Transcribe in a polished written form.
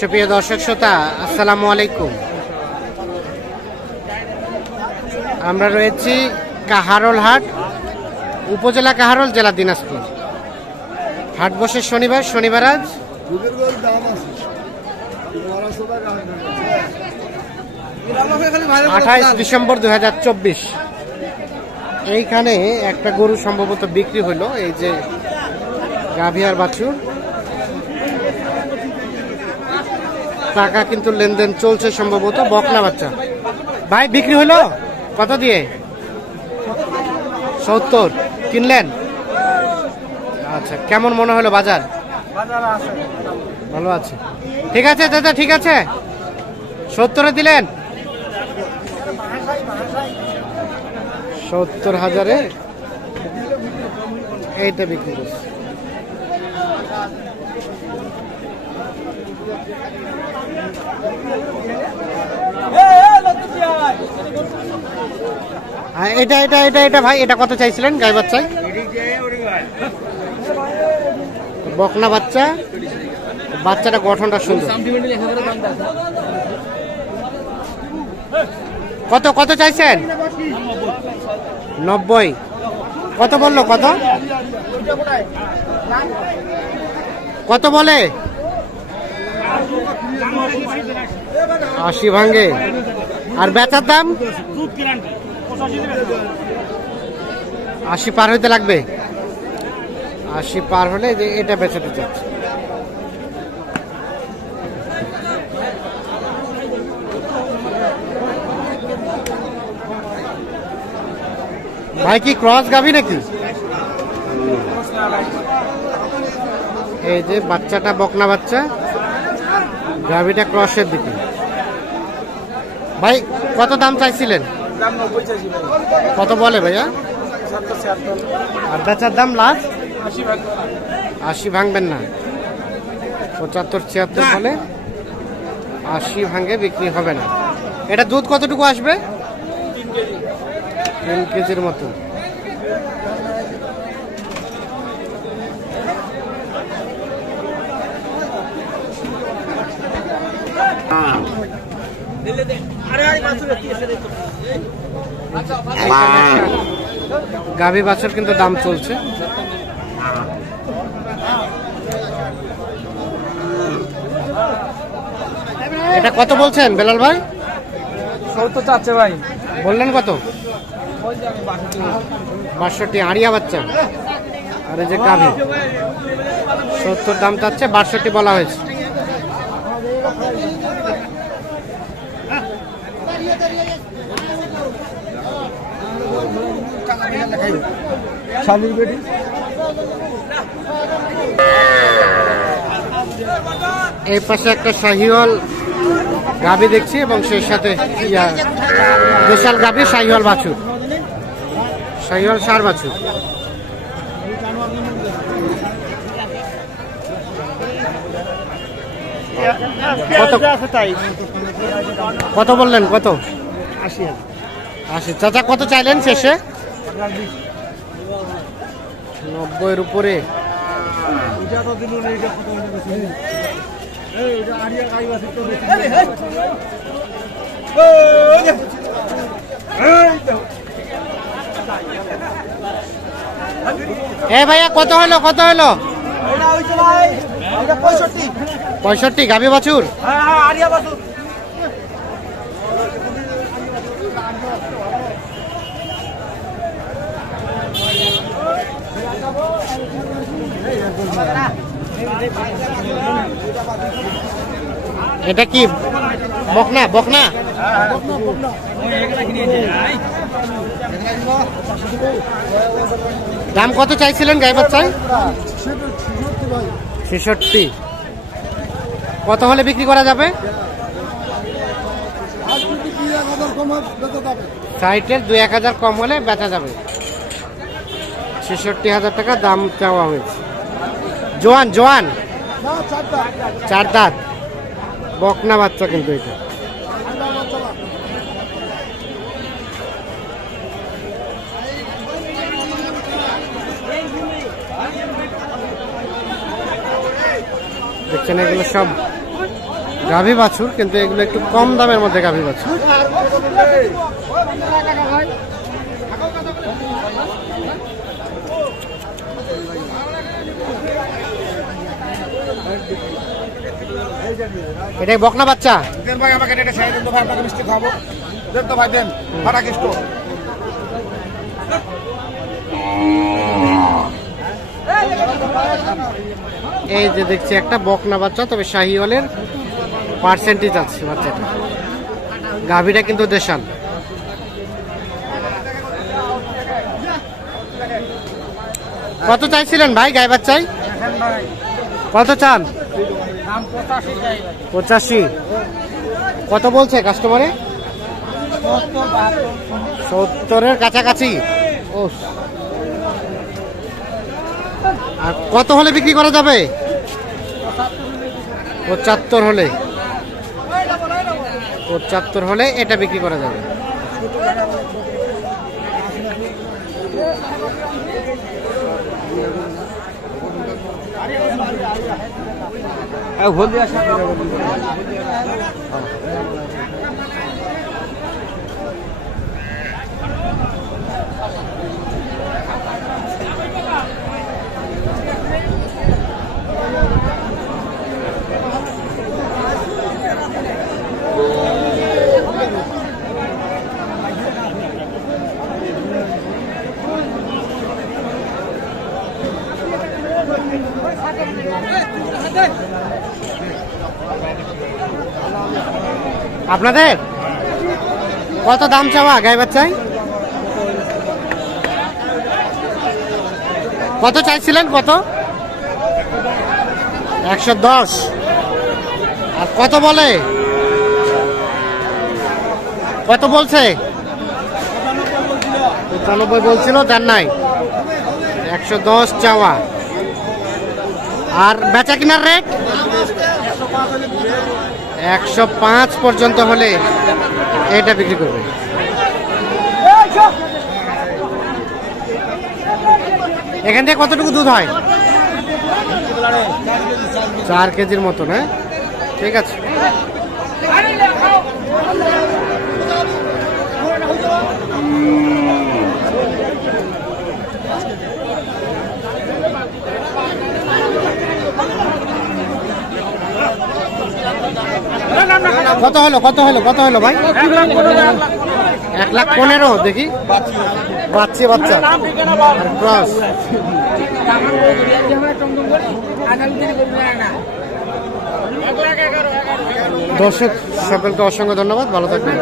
সুপ্রিয় দর্শক শ্রোতা, আসসালামু আলাইকুম। আমরা রয়েছি কাহারোল হাট, উপজেলা কাহারোল, জেলা দিনাজপুর। হাট বসে শনিবার আজ 28 ডিসেম্বর 2024। এইখানে একটা গরু সম্ভবত বিক্রি হলো, এই যে গাভিয়ার বাছুর। টাকা কিন্তু লেনদেন চলছে, সম্ভবত বকনা বাচ্চা। ভাই বিক্রি হলো কত দিয়ে? 70 কিনলেন? আচ্ছা, কেমন মনে হলো বাজার? ভালো আছে, ঠিক আছে দাদা, ঠিক আছে। 70-এ দিলেন? 70,000-এ এইটা বিক্রি করছে। এটা এটা এটা এটা ভাই, এটা কত চাইছিলেন? গাই বাচ্চায় বকনা বাচ্চা, বাচ্চাটা গঠনটা সুন্দর। কত কত চাইছেন? 90। কত বললো? কত কত বলে? 80 ভাঙ্গে। আর বেচার দাম 80 পার হইতে লাগবে। 80 পার হলে যে এটা বেচাতে চাচ্ছে। ভাই কি ক্রস গাভি নাকি? এই যে বাচ্চাটা বকনা বাচ্চা, গাভিটা ক্রসের দিকে। ভাই কত দাম চাইছিলেন? কত বলে ভাইয়া? আর বেচার দাম লাস্ট 80 ভাঙবেন না? 75-76 বলে, 80 ভাঙে বিক্রি হবে না। এটা দুধ কতটুকু আসবে? 3 কেজির মতো। গাভী বাছুর কিন্তু দাম চলছে। এটা কত বলছেন বেলাল ভাই? 70 চাচ্ছে ভাই। বললেন কত? 62। আড়িয়া বাচ্চা। আর এই যে গাভী 70 দাম চাচ্ছে, 62 বলা হয়েছে। এই পাশে একটা শাহিওয়াল গাভী দেখছি, এবং সেই সাথে দেশাল গাভী, শাহিওয়াল বাছুর, শাহিওয়াল ষাঁড় বাছুর। কত বললেন? কত? 80। চাচা কত চাইলেন শেষে? 90-এর উপরে। এ ভাইয়া কত হলো? কত হলো? 65 গাভী বাছুর। এটা কি বকনা? বকনা দাম কত চাইছিলেন গাই বাচ্চায়? 66। কত হলে বিক্রি করা যাবে? সাইটের 2-1000 কম হলে বেচা যাবে। 66,000 টাকা দাম চাওয়া হয়েছে। জোয়ান জোয়ান 4 দাঁত বকনা বাচ্চা কিন্তু এটা। দেখছেন এগুলো সব গাভী বাছুর, কিন্তু এগুলো একটু কম দামের মধ্যে গাভী বাছুর। এটাই বকনা বাচ্চা। দেন ভাই আমাকে এটা ছেড়ে দেন তো ভাই, আপনাকে মিষ্টি খাবো। দেন তো ভাই, দেন ফাটা কিষ্ট। এই যে দেখছি একটা বকনা বাচ্চা, তবে শাহিওয়ালের পার্সেন্টেজ আছে বাচ্চাটা। গাভীটা কিন্তু দেশাল। কত চাইছিলেন ভাই গাই বাচ্চাই? কত চান? 85। কত বলছে কাস্টমারে? 70-এর কাছাকাছি। ও, আর কত হলে বিক্রি করা যাবে? 75 হলে। 75 হলে এটা বিক্রি করা যাবে। আপনাদের কত দাম চাওয়া গাই বাচ্চাই? কত চাইছিলেন? কত? 110। আর কত বলে? কত বলছে? 95 বলছিল, দেন নাই। 110 চাওয়া। আর বেচা কিনার রেট 105 পর্যন্ত হলে এটা বিক্রি করবে। এখান থেকে কতটুকু দুধ হয়? 4 কেজির মতো না? ঠিক আছে। কত হলো ভাই? 1,15,000। দেখি বাচ্চা ক্রস। দর্শক সকলকে অসংখ্য ধন্যবাদ, ভালো থাকবেন।